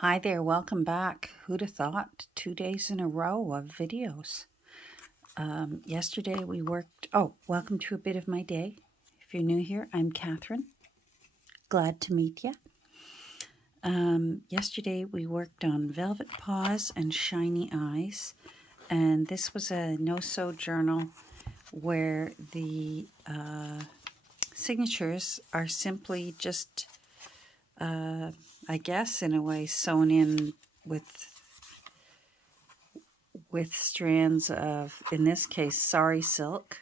Hi there, welcome back. Who'd have thought 2 days in a row of videos? Yesterday we worked, welcome to a bit of my day. If you're new here, I'm Catherine. Glad to meet you. Yesterday we worked on Velvet Paws and Shiny Eyes, and this was a no-sew journal where the signatures are simply just I guess in a way sewn in with strands of, in this case, sari silk,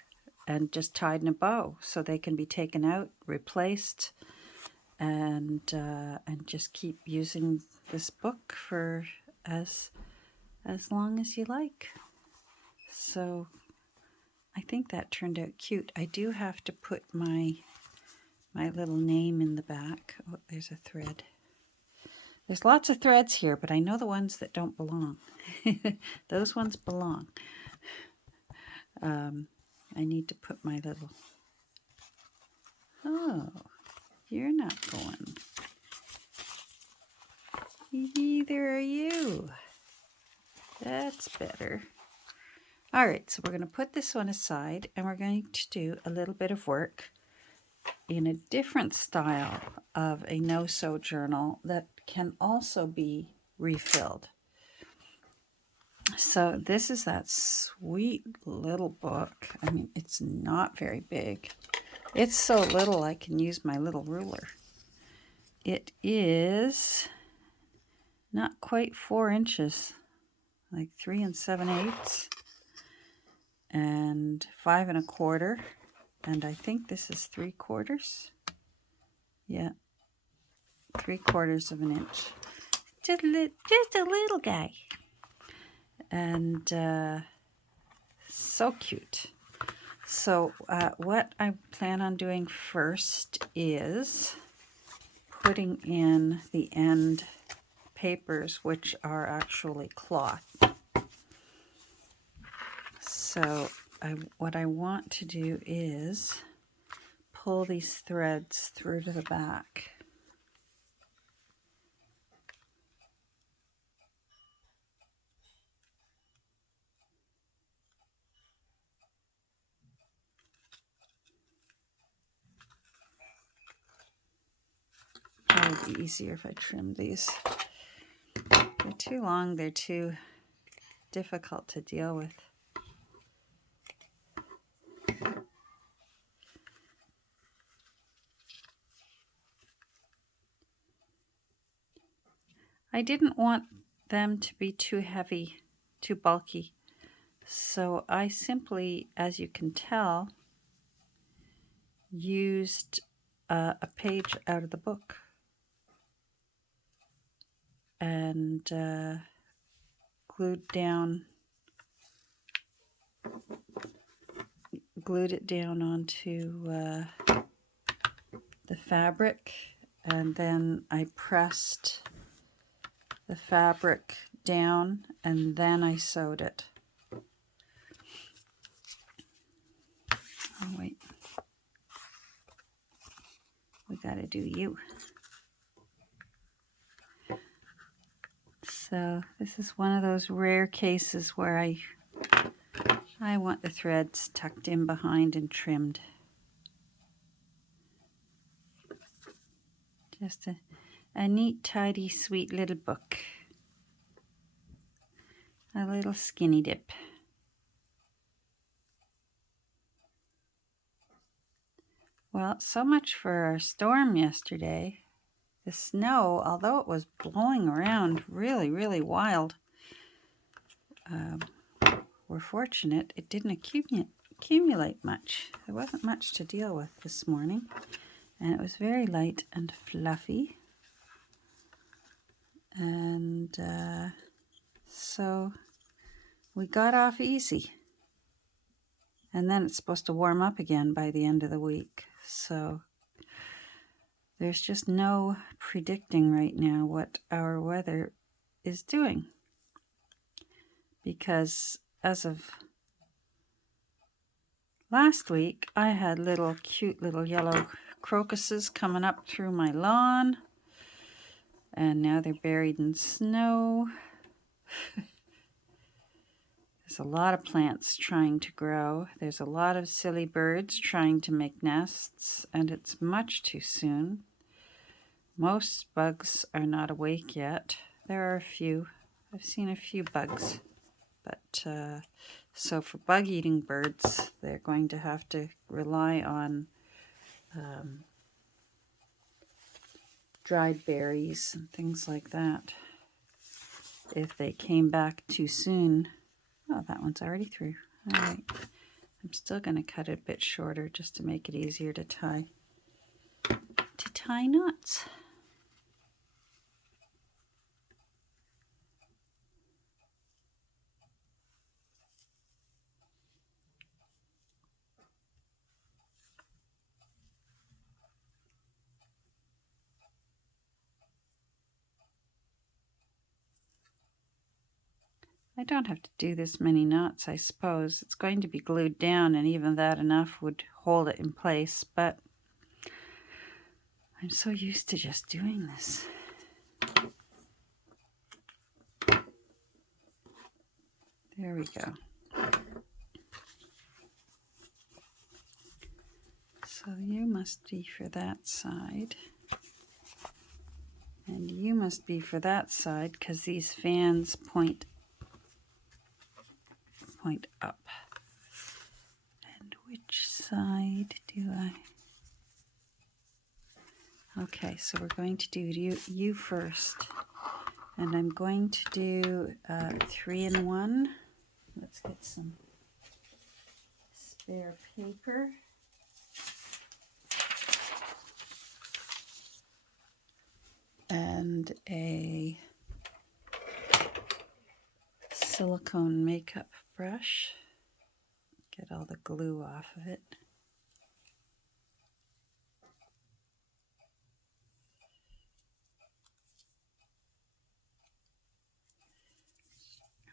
and just tied in a bow so they can be taken out, replaced, and just keep using this book for as long as you like. So I think that turned out cute. I do have to put my little name in the back. Oh, there's a thread. There's lots of threads here, but I know the ones that don't belong. Those ones belong. I need to put my little... Oh, you're not going. Neither are you. That's better. All right, so we're going to put this one aside, and we're going to do a little bit of work in a different style of a no-sew journal that can also be refilled. So this is that sweet little book. I mean, it's not very big. It's so little I can use my little ruler. It is not quite 4 inches, like 3 7/8 and 5 1/4. And I think this is 3/4. Yeah, 3/4 of an inch. Just a little guy. And so cute. So what I plan on doing first is putting in the end papers, which are actually cloth. So what I want to do is pull these threads through to the back. Probably be easier if I trim these. They're too long, they're too difficult to deal with. I didn't want them to be too heavy, too bulky. So I simply, as you can tell, used a page out of the book and glued it down onto the fabric, and then I pressed the fabric down and then I sewed it. Oh wait, we gotta do you. So this is one of those rare cases where I want the threads tucked in behind and trimmed. Just a neat, tidy, sweet little book. A little skinny dip. Well, so much for our storm yesterday. The snow, although it was blowing around really, really wild, we're fortunate it didn't accumulate much. There wasn't much to deal with this morning, and it was very light and fluffy. And so we got off easy. And then it's supposed to warm up again by the end of the week. So there's just no predicting right now what our weather is doing. Because as of last week, I had cute little yellow crocuses coming up through my lawn. And now they're buried in snow. There's a lot of plants trying to grow. There's a lot of silly birds trying to make nests, and it's much too soon. Most bugs are not awake yet. There are a few. I've seen a few bugs. But so for bug-eating birds, they're going to have to rely on dried berries and things like that. If they came back too soon. Oh, that one's already through. All right. I'm still going to cut it a bit shorter just to make it easier to tie knots. I don't have to do this many knots, I suppose. It's going to be glued down, and even that enough would hold it in place, but I'm so used to just doing this. There we go. So you must be for that side. And you must be for that side, because these fans point up. And which side do I... Okay, so we're going to do you first. And I'm going to do 3-in-1. Let's get some spare paper. And a silicone makeup brush. Get all the glue off of it.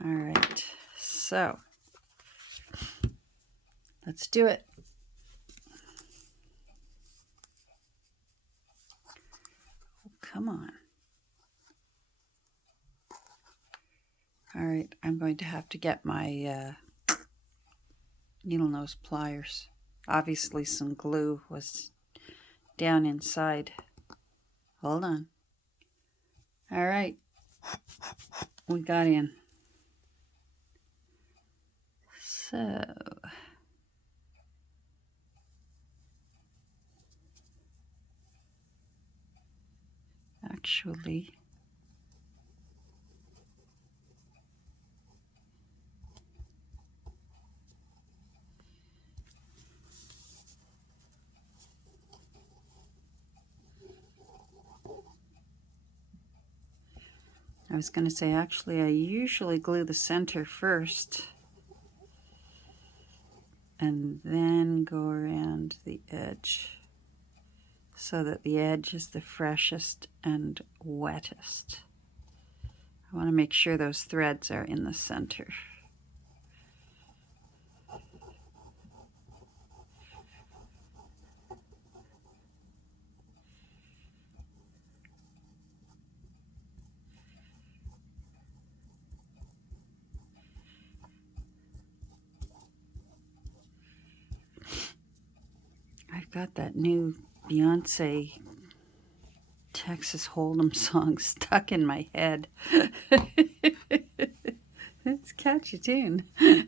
All right, so let's do it. Oh, come on. All right, I'm going to have to get my needle nose pliers. Obviously some glue was down inside. Hold on. All right, we got in. So actually, I was going to say, actually, I usually glue the center first and then go around the edge so that the edge is the freshest and wettest. I want to make sure those threads are in the center. I've got that new Beyonce Texas Hold'em song stuck in my head. It's a catchy tune. There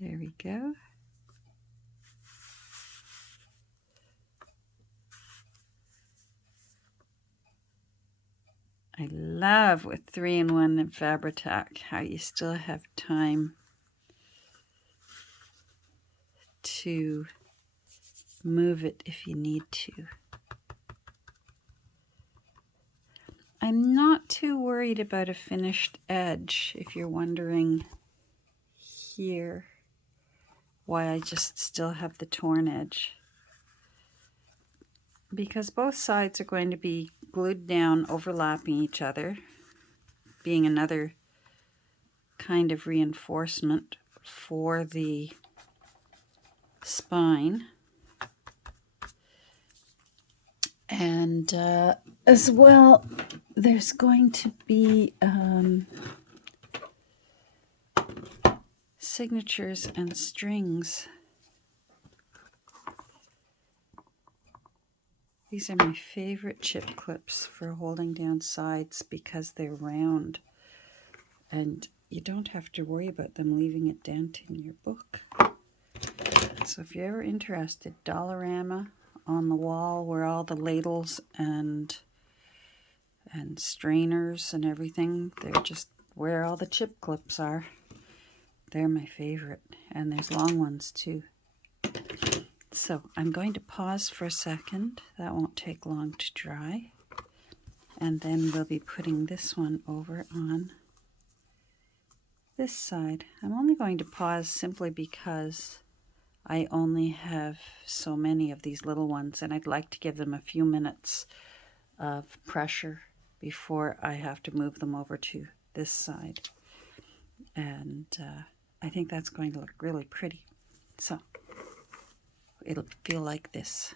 we go. I love with 3-in-1 and Fabri-Tac how you still have time to move it if you need to. I'm not too worried about a finished edge, if you're wondering here why I just still have the torn edge. Because both sides are going to be glued down, overlapping each other, being another kind of reinforcement for the spine. And as well, there's going to be signatures and strings. These are my favorite chip clips for holding down sides because they're round and you don't have to worry about them leaving a dent in your book. So if you're ever interested, Dollarama on the wall where all the ladles and strainers and everything, they're just where all the chip clips are. They're my favorite, and there's long ones too. So I'm going to pause for a second. That won't take long to dry. And then we'll be putting this one over on this side. I'm only going to pause simply because I only have so many of these little ones, and I'd like to give them a few minutes of pressure before I have to move them over to this side. And I think that's going to look really pretty. So it'll feel like this.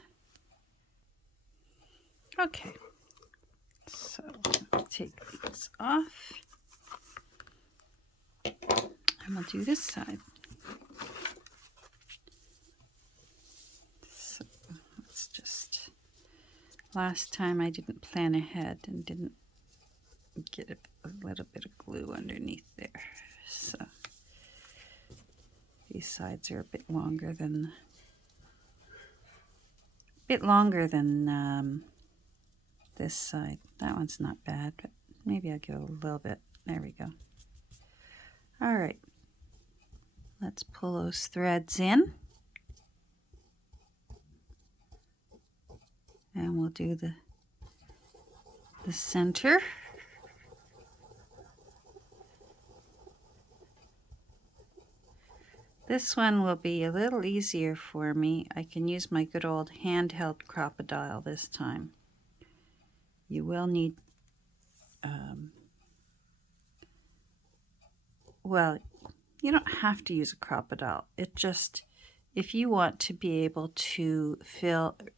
Okay, so take these off, and we'll do this side. So let's just, last time I didn't plan ahead and didn't get a little bit of glue underneath there. So these sides are a bit longer than this side. That one's not bad, but maybe I'll go a little bit. There we go. All right, let's pull those threads in, and we'll do the center. This one will be a little easier for me. I can use my good old handheld crocodile this time. You will need, well, you don't have to use a crocodile. It just, if you want to be able to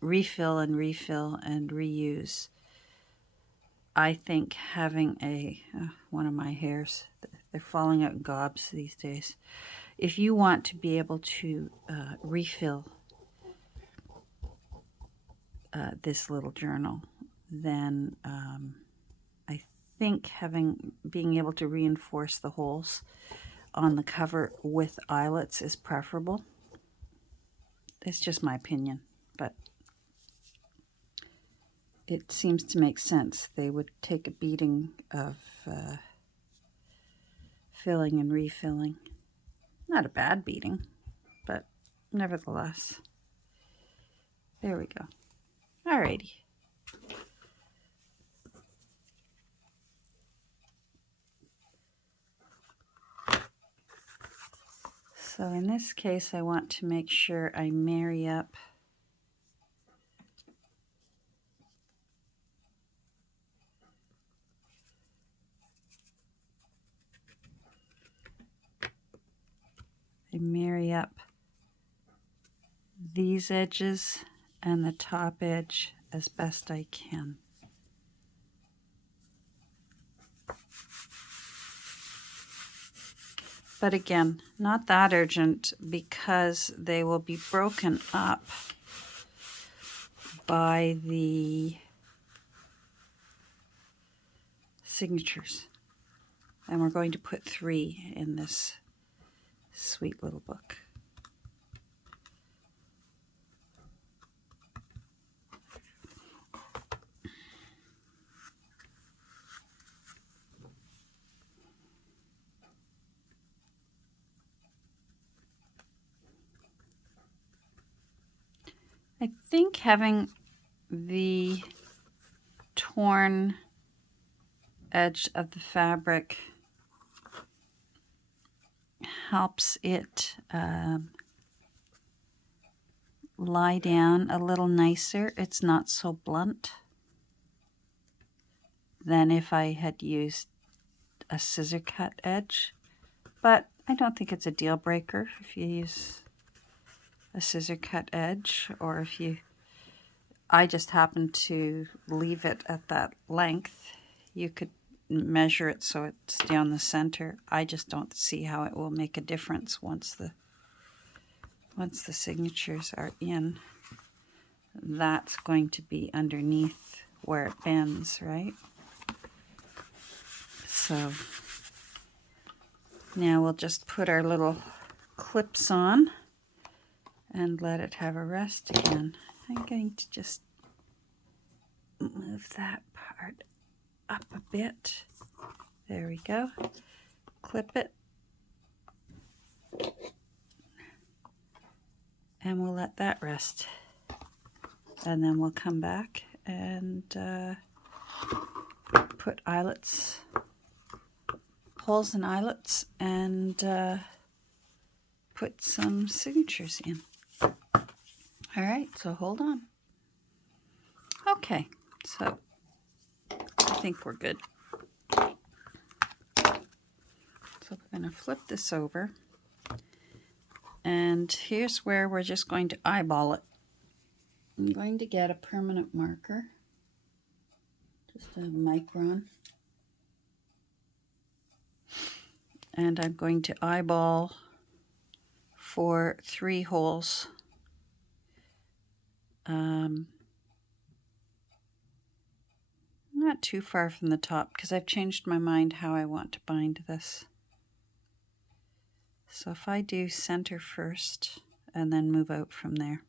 refill and reuse, I think having one of my hairs, they're falling out in gobs these days. If you want to be able to refill this little journal, then I think being able to reinforce the holes on the cover with eyelets is preferable. It's just my opinion, but it seems to make sense. They would take a beating of filling and refilling. Not a bad beating, but nevertheless. There we go. Alrighty. So in this case, I want to make sure I marry up these edges and the top edge as best I can. But again, not that urgent because they will be broken up by the signatures. And we're going to put 3 in this sweet little book. I think having the torn edge of the fabric helps it lie down a little nicer. It's not so blunt than if I had used a scissor cut edge, but I don't think it's a deal breaker if you use a scissor cut edge, or if you I just happened to leave it at that length. You could measure it so it's down the center. I just don't see how it will make a difference once the signatures are in. That's going to be underneath where it bends, right? So now we'll just put our little clips on and let it have a rest again. I'm going to just move that part up a bit. There we go. Clip it. And we'll let that rest. And then we'll come back and put eyelets, holes in eyelets, and put some signatures in. All right, so hold on. Okay, so I think we're good. So we're going to flip this over. And here's where we're just going to eyeball it. I'm going to get a permanent marker, just a micron. And I'm going to eyeball for 3 holes. Not too far from the top because I've changed my mind how I want to bind this. So if I do center first and then move out from there.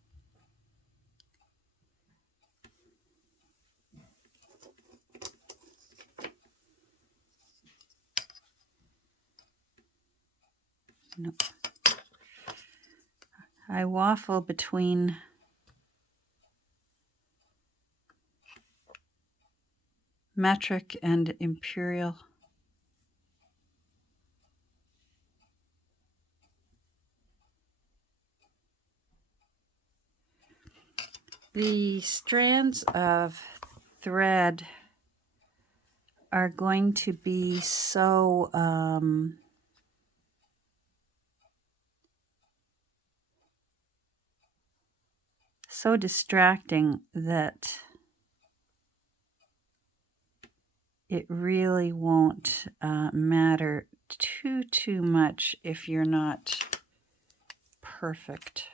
Nope. I waffle between metric and imperial. The strands of thread are going to be so so distracting that it really won't matter too much if you're not perfect.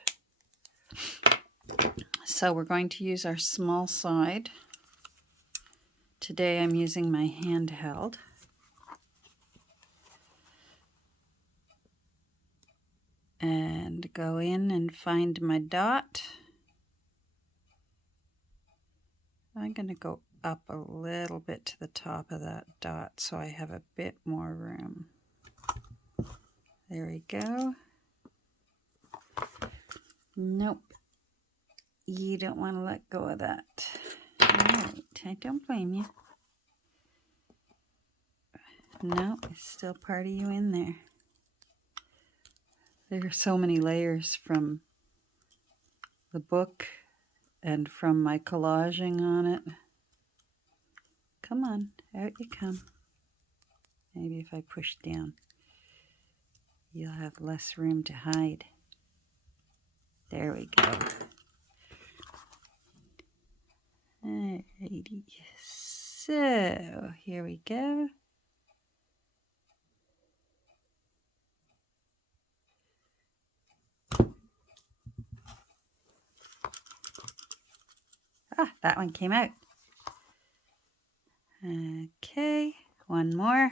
So we're going to use our small side. Today I'm using my handheld. And go in and find my dot. I'm going to go up a little bit to the top of that dot so I have a bit more room. There we go. Nope. You don't want to let go of that. Alright, I don't blame you. No, it's still part of you in there. There are so many layers from the book and from my collaging on it. Come on, out you come. Maybe if I push down, you'll have less room to hide. There we go. Alrighty, so here we go. Ah, that one came out. Okay, one more.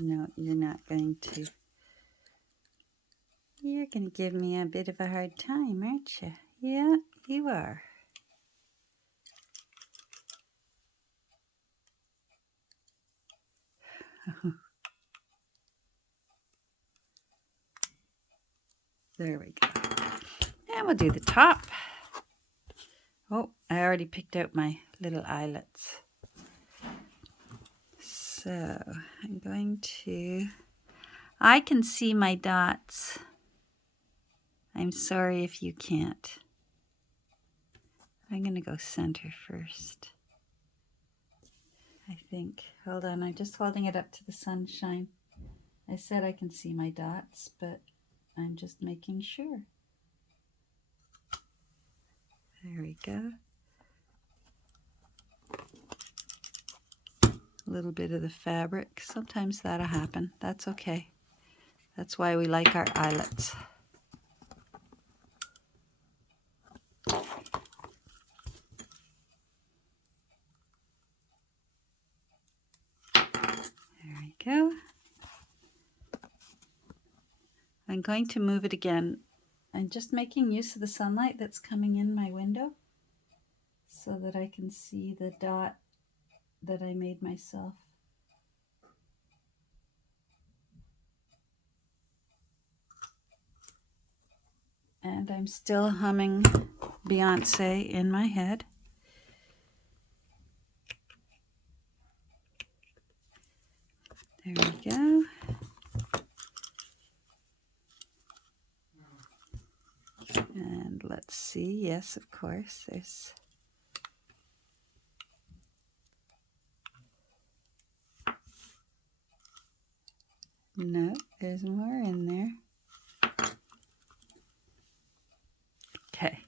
No, you're not going to. You're going to give me a bit of a hard time, aren't you? Yeah, you are. There we go. And we'll do the top. Oh, I already picked out my little eyelets. So I'm going to, I can see my dots I'm sorry if you can't. I'm gonna go center first, I think. Hold on, I'm just holding it up to the sunshine. I said I can see my dots, but I'm just making sure. There we go. A little bit of the fabric. Sometimes that'll happen. That's okay. That's why we like our eyelets. There we go. I'm going to move it again. I'm just making use of the sunlight that's coming in my window so that I can see the dot that I made myself. And I'm still humming Beyonce in my head. There we go. And let's see, yes, of course, there's no, there's more in there. Okay,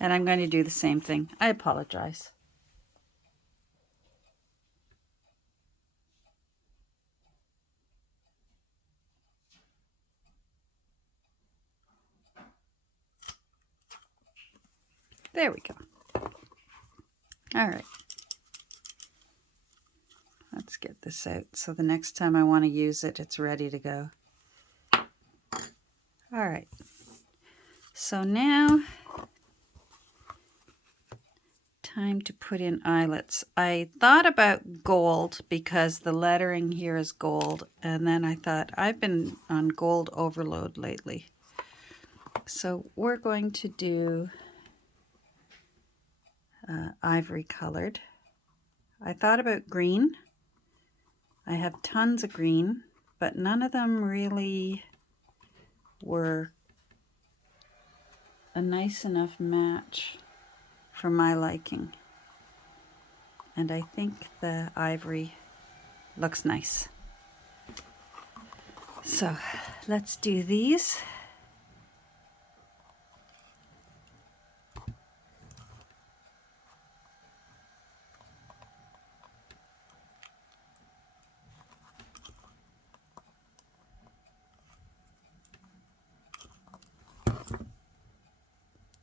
and I'm going to do the same thing. I apologize. There we go. All right. Let's get this out so the next time I want to use it, it's ready to go. All right. So now, time to put in eyelets. I thought about gold because the lettering here is gold, and then I thought I've been on gold overload lately. So we're going to do ivory colored. I thought about green. I have tons of green, but none of them really were a nice enough match for my liking. And I think the ivory looks nice. So let's do these.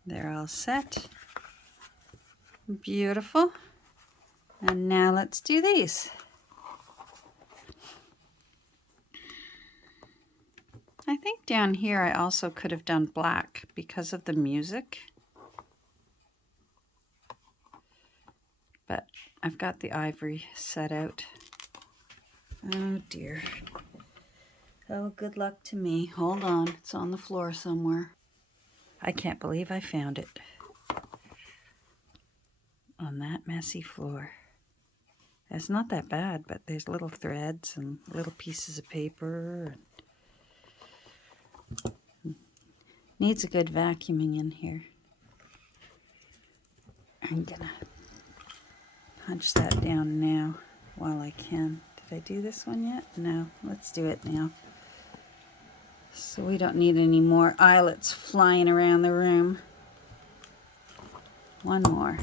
They're all set. Beautiful. And now let's do these. I think down here I also could have done black because of the music. But I've got the ivory set out. Oh dear. Oh, good luck to me. Hold on, it's on the floor somewhere. I can't believe I found it on that messy floor. It's not that bad, but there's little threads and little pieces of paper. Needs a good vacuuming in here. I'm gonna punch that down now while I can. Did I do this one yet? No, let's do it now. So we don't need any more eyelets flying around the room. One more.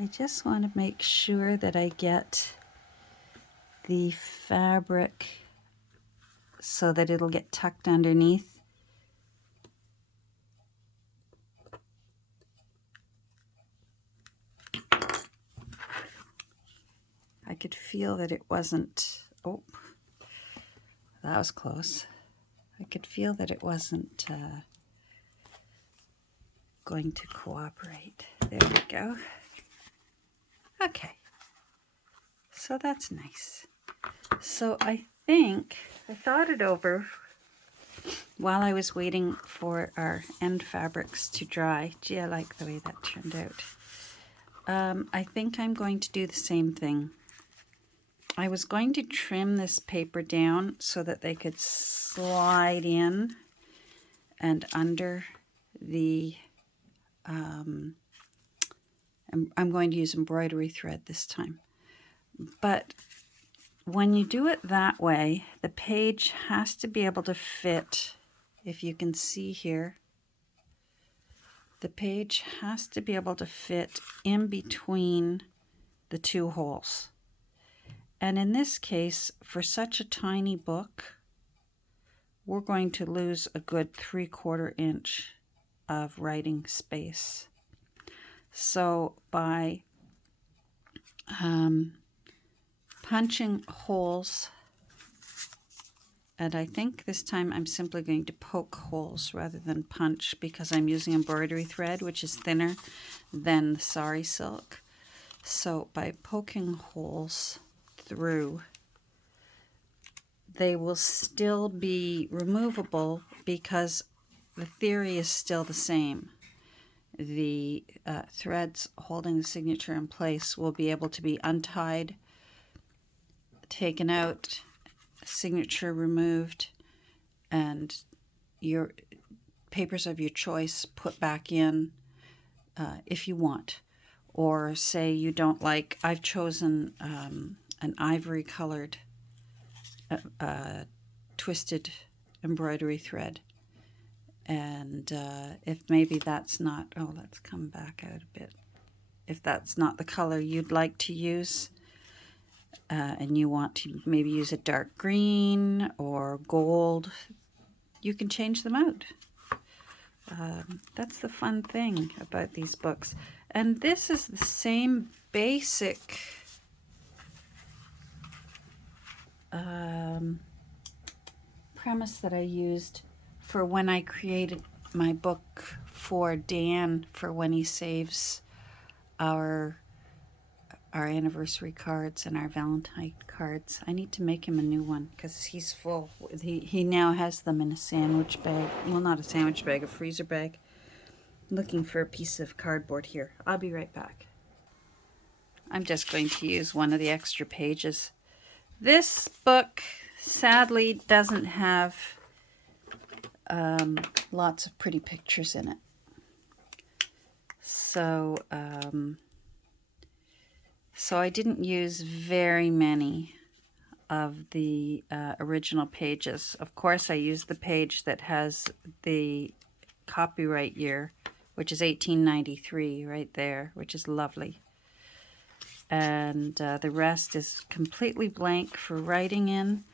I just want to make sure that I get the fabric so that it'll get tucked underneath. I could feel that it wasn't, oh, that was close. I could feel that it wasn't going to cooperate. There we go. Okay, so that's nice. So I think I thought it over while I was waiting for our end fabrics to dry. Gee, I like the way that turned out. I think I'm going to do the same thing. I was going to trim this paper down so that they could slide in and under the, I'm going to use embroidery thread this time. But when you do it that way, the page has to be able to fit, if you can see here, the page has to be able to fit in between the two holes. And in this case, for such a tiny book, we're going to lose a good 3/4 inch of writing space. So by punching holes, and I think this time I'm simply going to poke holes rather than punch because I'm using embroidery thread, which is thinner than the sari silk. So by poking holes through, they will still be removable because the theory is still the same. The threads holding the signature in place will be able to be untied, taken out, signature removed, and your papers of your choice put back in if you want. Or say you don't like, I've chosen an ivory colored twisted embroidery thread, and if maybe that's not, oh, let's come back out a bit, if that's not the color you'd like to use, and you want to maybe use a dark green or gold, you can change them out. That's the fun thing about these books. And this is the same basic premise that I used for when I created my book for Dan for when he saves our anniversary cards and our Valentine cards. I need to make him a new one because he's full. He now has them in a sandwich bag. Well, not a sandwich bag, a freezer bag. I'm looking for a piece of cardboard here. I'll be right back. I'm just going to use one of the extra pages. This book sadly doesn't have lots of pretty pictures in it. So I didn't use very many of the original pages. Of course, I used the page that has the copyright year, which is 1893 right there, which is lovely. And the rest is completely blank for writing in.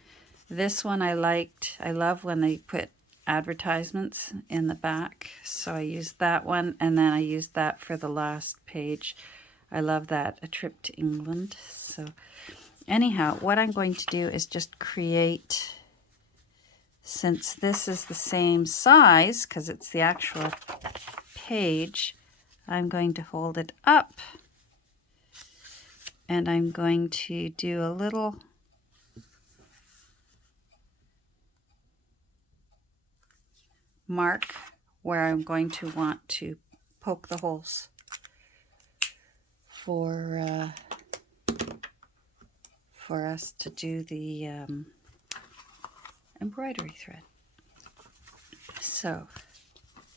This one I liked. I love when they put advertisements in the back, so I used that one, and then I used that for the last page. I love that, a trip to England. So anyhow, what I'm going to do is just create, since this is the same size, because it's the actual page, I'm going to hold it up, and I'm going to do a little mark where I'm going to want to poke the holes for us to do the embroidery thread. So,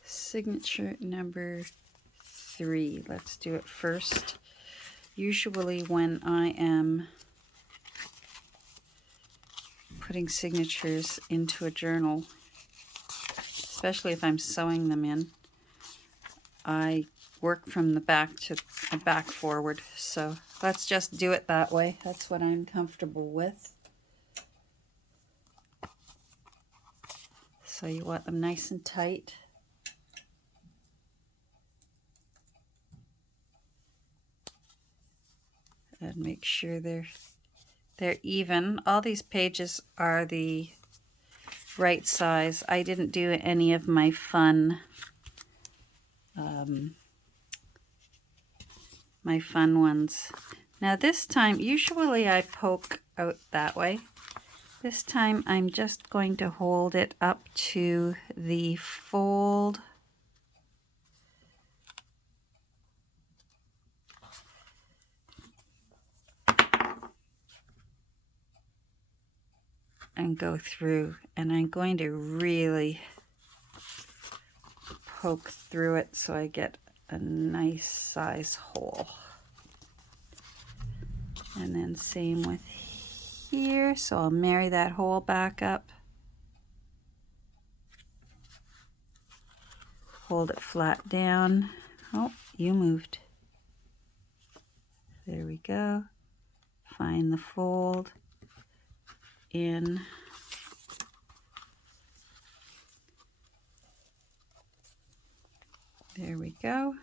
signature number 3. Let's do it first. Usually when I am putting signatures into a journal, especially if I'm sewing them in, I work from the back to the back forward. So let's just do it that way. That's what I'm comfortable with. So you want them nice and tight. And make sure they're even. All these pages are the right size. I didn't do any of my fun ones. Now this time, usually I poke out that way. This time I'm just going to hold it up to the fold and go through, and I'm going to really poke through it so I get a nice size hole. And then same with here, so I'll marry that hole back up. Hold it flat down. Oh, you moved. There we go. Find the fold in. There we go.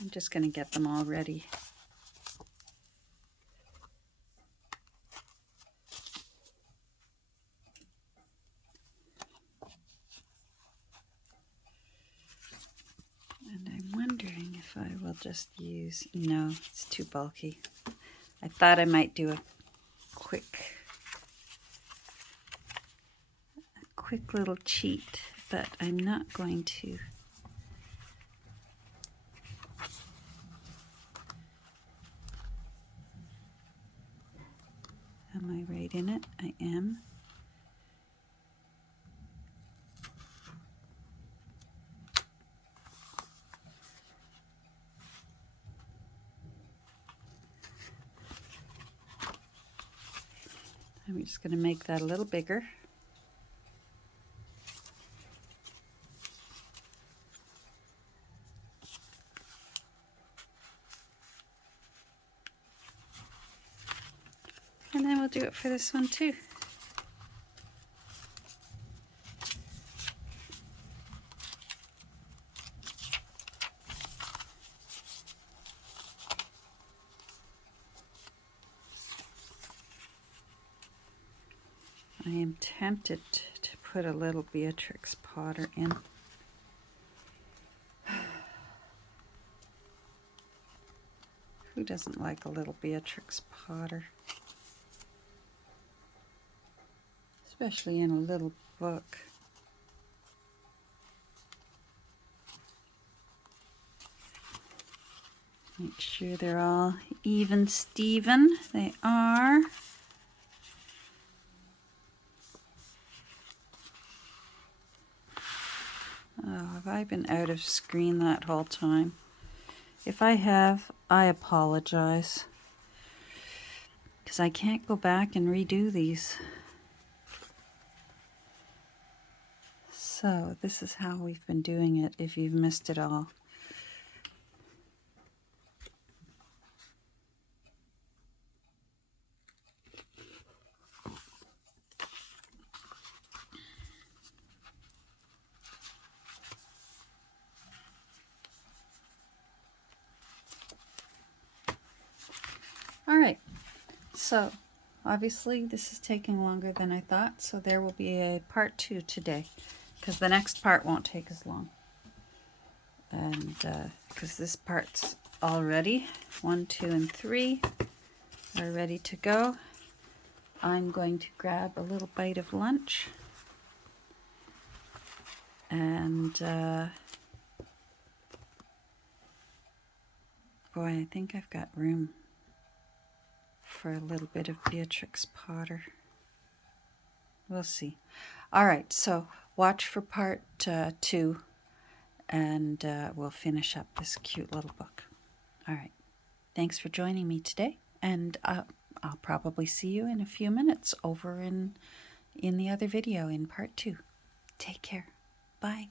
I'm just going to get them all ready. And I'm wondering if I will just use, no, it's too bulky. I thought I might do a quick little cheat, but I'm not going to. Am I right in it? I am. I'm just going to make that a little bigger. And then we'll do it for this one too. I am tempted to put a little Beatrix Potter in. Who doesn't like a little Beatrix Potter? Especially in a little book. Make sure they're all even Steven. They are. Oh, have I been out of screen that whole time? If I have, I apologize. Because I can't go back and redo these. So this is how we've been doing it if you've missed it all. All right, so obviously this is taking longer than I thought, so there will be a part 2 today, because the next part won't take as long. And because this part's all ready, 1, 2, and 3 are ready to go. I'm going to grab a little bite of lunch, and boy, I think I've got room for a little bit of Beatrix Potter. We'll see. All right, so watch for part 2, and we'll finish up this cute little book. All right, thanks for joining me today, and I'll probably see you in a few minutes over in the other video in part 2. Take care. Bye.